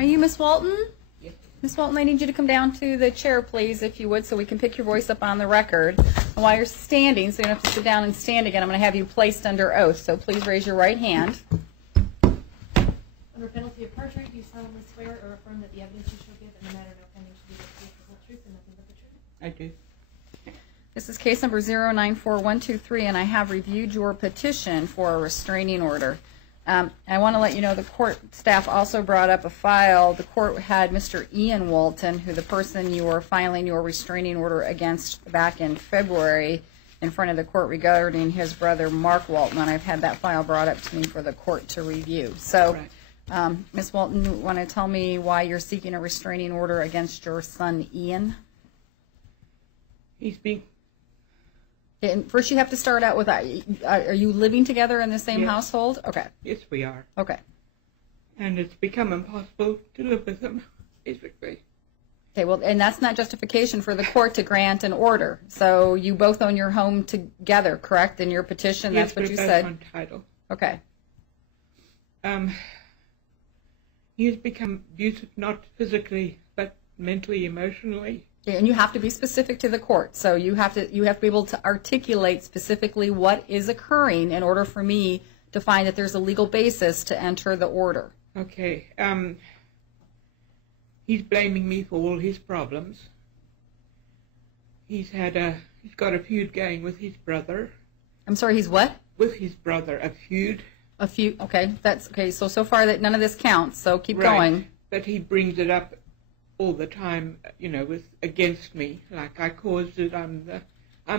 Are you Miss Walton? Yes. Miss Walton, I need you to come down to the chair, please, if you would, so we can pick your voice up on the record. And while you're standing, so you don't have to sit down and stand again, I'm going to have you placed under oath. So please raise your right hand. Under penalty of perjury, do you solemnly swear or affirm that the evidence you shall give in the matter no pending shall be the truth, the whole truth, and nothing but the truth? I do. This is case number 094123, and I have reviewed your petition for a restraining order. I want to let you know the court staff also brought up a file. The court had Mr. Ian Walton, who the person you were filing your restraining order against back in February in front of the court regarding his brother Mark Walton, and I've had that file brought up to me for the court to review. So, Ms. Walton, you want to tell me why you're seeking a restraining order against your son Ian? He's being... And first, you have to start out with, are you living together in the same household? Okay. Yes, we are. Okay. And it's become impossible to live with him, basically. Okay, well, and that's not justification for the court to grant an order. So you both own your home together, correct? In your petition, that's what you said? Yes, on title. Okay. He has become abusive, not physically, but mentally, emotionally. And you have to be specific to the court. So you have to be able to articulate specifically what is occurring in order for me to find that there's a legal basis to enter the order. Okay. He's blaming me for all his problems. He's got a feud going with his brother. I'm sorry, he's what? With his brother, a feud. A feud. Okay, that's okay. So far that none of this counts. So keep going. But he brings it up all the time, against me, like I caused it. I'm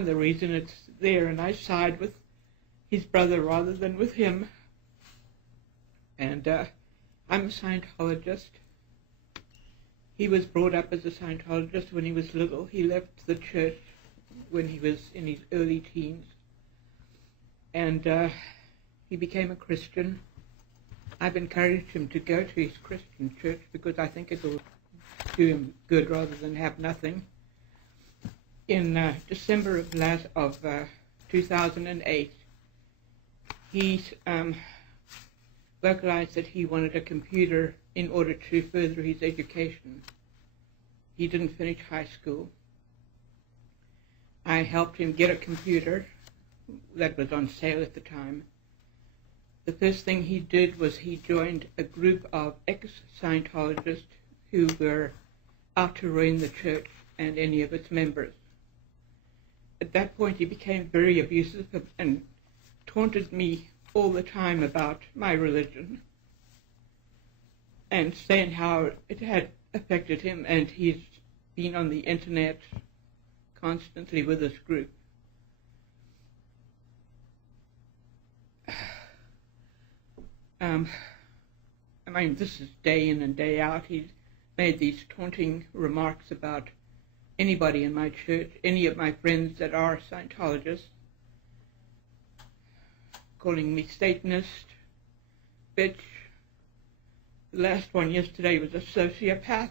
the reason it's there, and I side with his brother rather than with him. And I'm a Scientologist. He was brought up as a Scientologist when he was little. He left the church when he was in his early teens, and he became a Christian. I've encouraged him to go to his Christian church because I think it'll do him good rather than have nothing. In December of 2008, he vocalized that he wanted a computer in order to further his education. He didn't finish high school. I helped him get a computer that was on sale at the time. The first thing he did was he joined a group of ex-Scientologists who were out to ruin the church and any of its members. At that point, he became very abusive and taunted me all the time about my religion and saying how it had affected him, and he's been on the internet constantly with this group. This is day in and day out. He's made these taunting remarks about anybody in my church, any of my friends that are Scientologists, calling me Satanist, bitch. The last one yesterday was a sociopath.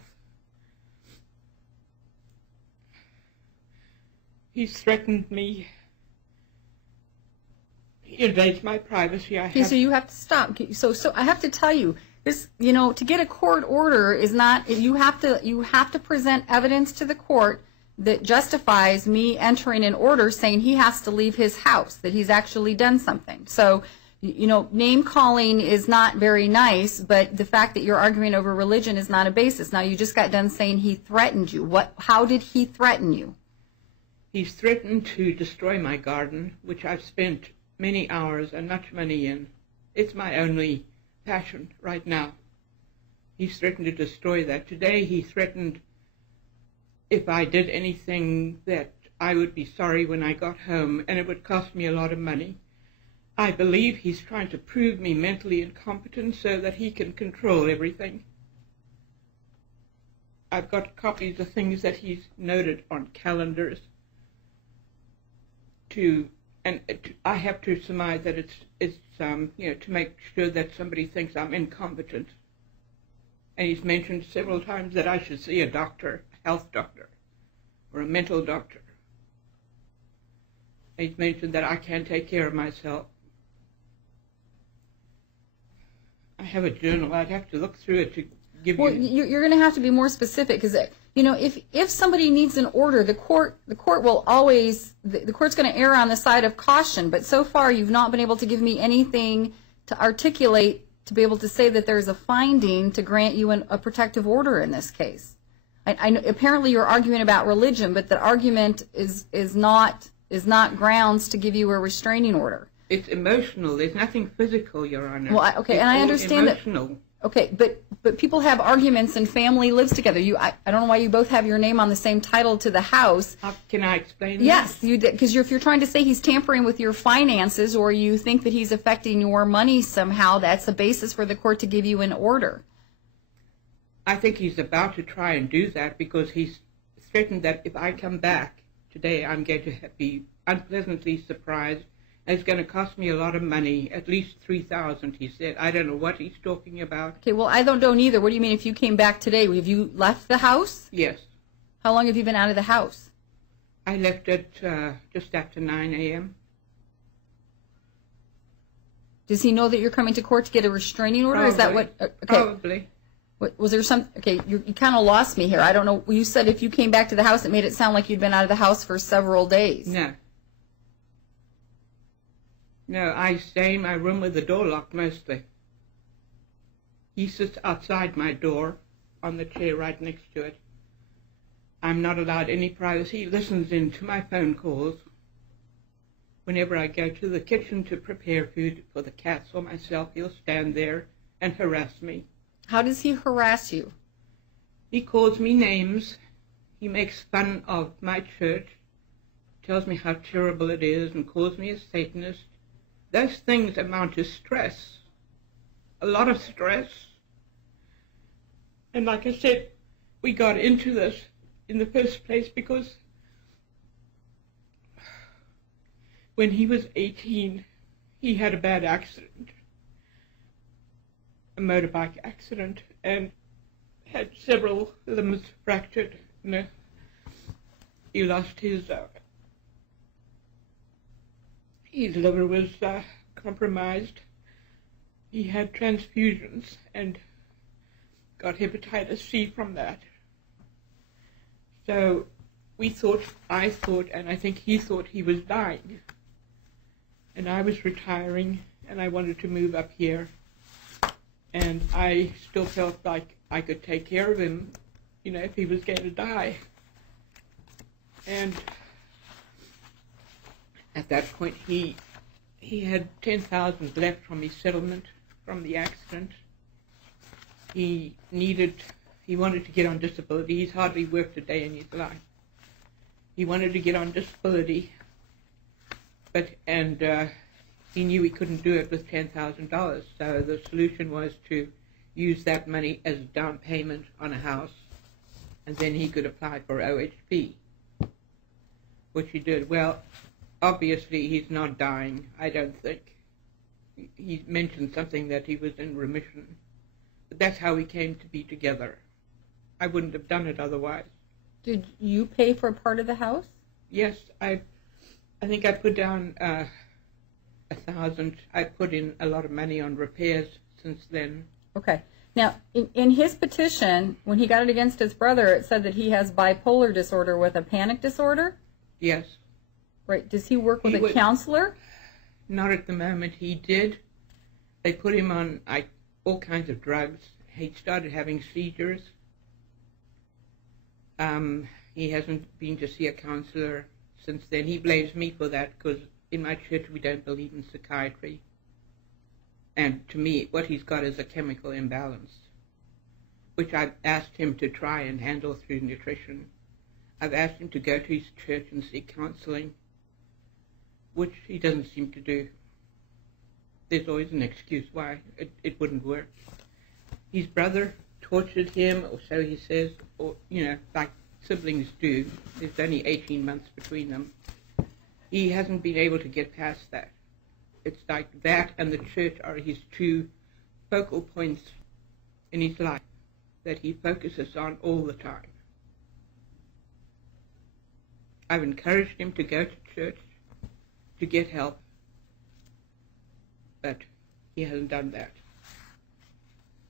He's threatened me. He invades my privacy. So you have to stop. So I have to tell you, this, to get a court order is not, you have to present evidence to the court that justifies me entering an order saying he has to leave his house, that he's actually done something. So, name calling is not very nice, but the fact that you're arguing over religion is not a basis. Now, you just got done saying he threatened you. How did he threaten you? He's threatened to destroy my garden, which I've spent many hours and much money in. It's my only passion right now. He's threatened to destroy that. Today he threatened if I did anything that I would be sorry when I got home, and it would cost me a lot of money. I believe he's trying to prove me mentally incompetent so that he can control everything. I've got copies of things that he's noted on calendars I have to surmise that it's to make sure that somebody thinks I'm incompetent. And he's mentioned several times that I should see a doctor, a health doctor, or a mental doctor. And he's mentioned that I can't take care of myself. I have a journal. I'd have to look through it to give Well, you... you're going to have to be more specific because, if somebody needs an order, the court will always, the court's going to err on the side of caution. But so far, you've not been able to give me anything to articulate to be able to say that there's a finding to grant you a protective order in this case. I know, apparently you're arguing about religion, but the argument is not grounds to give you a restraining order. It's emotional. There's nothing physical, Your Honor. Well, okay, it's and I all understand emotional. that. Okay, but people have arguments and family lives together. I don't know why you both have your name on the same title to the house. Can I explain Yes, that? you did, because if you're trying to say he's tampering with your finances or you think that he's affecting your money somehow, that's a basis for the court to give you an order. I think he's about to try and do that because he's threatened that if I come back today, I'm going to be unpleasantly surprised. And it's going to cost me a lot of money, at least $3,000, he said. I don't know what he's talking about. Okay, well, I don't either. What do you mean if you came back today? Have you left the house? Yes. How long have you been out of the house? I left at just after 9 a.m. Does he know that you're coming to court to get a restraining order? Probably. Is that what? Okay. Probably. Was there some? Okay, you kind of lost me here. I don't know. You said if you came back to the house, it made it sound like you'd been out of the house for several days. No. No, I stay in my room with the door locked mostly. He sits outside my door on the chair right next to it. I'm not allowed any privacy. He listens in to my phone calls. Whenever I go to the kitchen to prepare food for the cats or myself, he'll stand there and harass me. How does he harass you? He calls me names. He makes fun of my church, tells me how terrible it is, and calls me a Satanist. Those things amount to stress, a lot of stress. And like I said, we got into this in the first place because when he was 18, he had a bad accident, a motorbike accident, and had several limbs fractured. He lost his liver was compromised. He had transfusions and got hepatitis C from that. So I thought, and I think he thought he was dying. And I was retiring, and I wanted to move up here. And I still felt like I could take care of him, if he was going to die. And at that point, he had $10,000 left from his settlement from the accident. He wanted to get on disability. He's hardly worked a day in his life. He wanted to get on disability, and he knew he couldn't do it with $10,000. So the solution was to use that money as a down payment on a house, and then he could apply for OHP, which he did. Well, obviously, he's not dying, I don't think. He mentioned something that he was in remission. But that's how we came to be together. I wouldn't have done it otherwise. Did you pay for a part of the house? Yes, I think I put down $1,000. I put in a lot of money on repairs since then. Okay. Now, in his petition, when he got it against his brother, it said that he has bipolar disorder with a panic disorder? Yes. Right. Does he work with a counselor? Not at the moment. He did. They put him on all kinds of drugs. He started having seizures. He hasn't been to see a counselor since then. He blames me for that because in my church we don't believe in psychiatry. And to me, what he's got is a chemical imbalance, which I've asked him to try and handle through nutrition. I've asked him to go to his church and seek counseling, which he doesn't seem to do. There's always an excuse why it wouldn't work. His brother tortured him, or so he says, or, like siblings do. There's only 18 months between them. He hasn't been able to get past that. It's like that and the church are his two focal points in his life that he focuses on all the time. I've encouraged him to go to church, to get help, but he hasn't done that.